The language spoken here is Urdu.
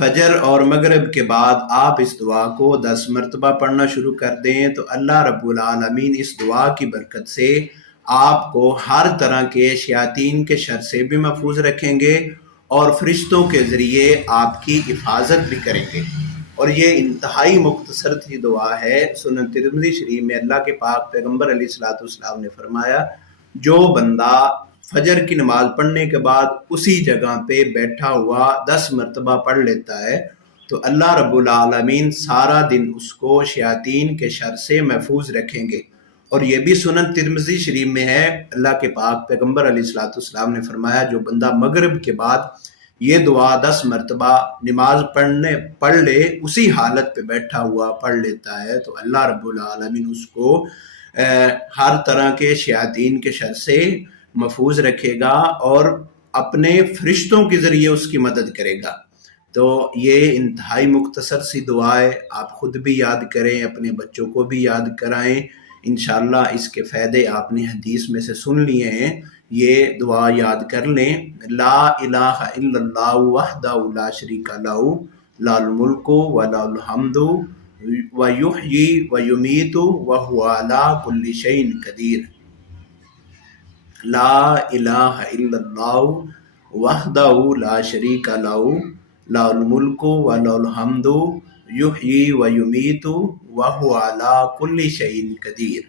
فجر اور مغرب کے بعد آپ اس دعا کو 10 مرتبہ پڑھنا شروع کر دیں تو اللہ رب العالمین اس دعا کی برکت سے آپ کو ہر طرح کے شیاطین کے شر سے بھی محفوظ رکھیں گے اور فرشتوں کے ذریعے آپ کی حفاظت بھی کریں گے۔ اور یہ انتہائی مختصر سی دعا ہے۔ سنن ترمذی شریف میں اللہ کے پاک پیغمبر علیہ الصلوۃ والسلام نے فرمایا، جو بندہ فجر کی نماز پڑھنے کے بعد اسی جگہ پہ بیٹھا ہوا 10 مرتبہ پڑھ لیتا ہے تو اللہ رب العالمین سارا دن اس کو شیاطین کے شر سے محفوظ رکھیں گے۔ اور یہ بھی سنن ترمذی شریف میں ہے، اللہ کے پاک پیغمبر علیہ الصلوۃ والسلام نے فرمایا، جو بندہ مغرب کے بعد یہ دعا 10 مرتبہ نماز پڑھ لے، اسی حالت پہ بیٹھا ہوا پڑھ لیتا ہے تو اللہ رب العالمین اس کو ہر طرح کے شیاطین کے شر سے محفوظ رکھے گا اور اپنے فرشتوں کے ذریعے اس کی مدد کرے گا۔ تو یہ انتہائی مختصر سی دعا ہے، آپ خود بھی یاد کریں، اپنے بچوں کو بھی یاد کرائیں۔ انشاءاللہ اس کے فائدے آپ نے حدیث میں سے سن لیے ہیں، یہ دعا یاد کر لیں۔ لا الہ الا اللہ وحدہ لا شریک لہ لہ الملک و لہ الحمد ویحیی ویمیت وہو علی کل شیء قدیر۔ لا الہ الا اللہ وحدہ لا شریک لہ لہ الملک و لہ الحمد یحیی ویمیت وہو علی کل شیء قدیر۔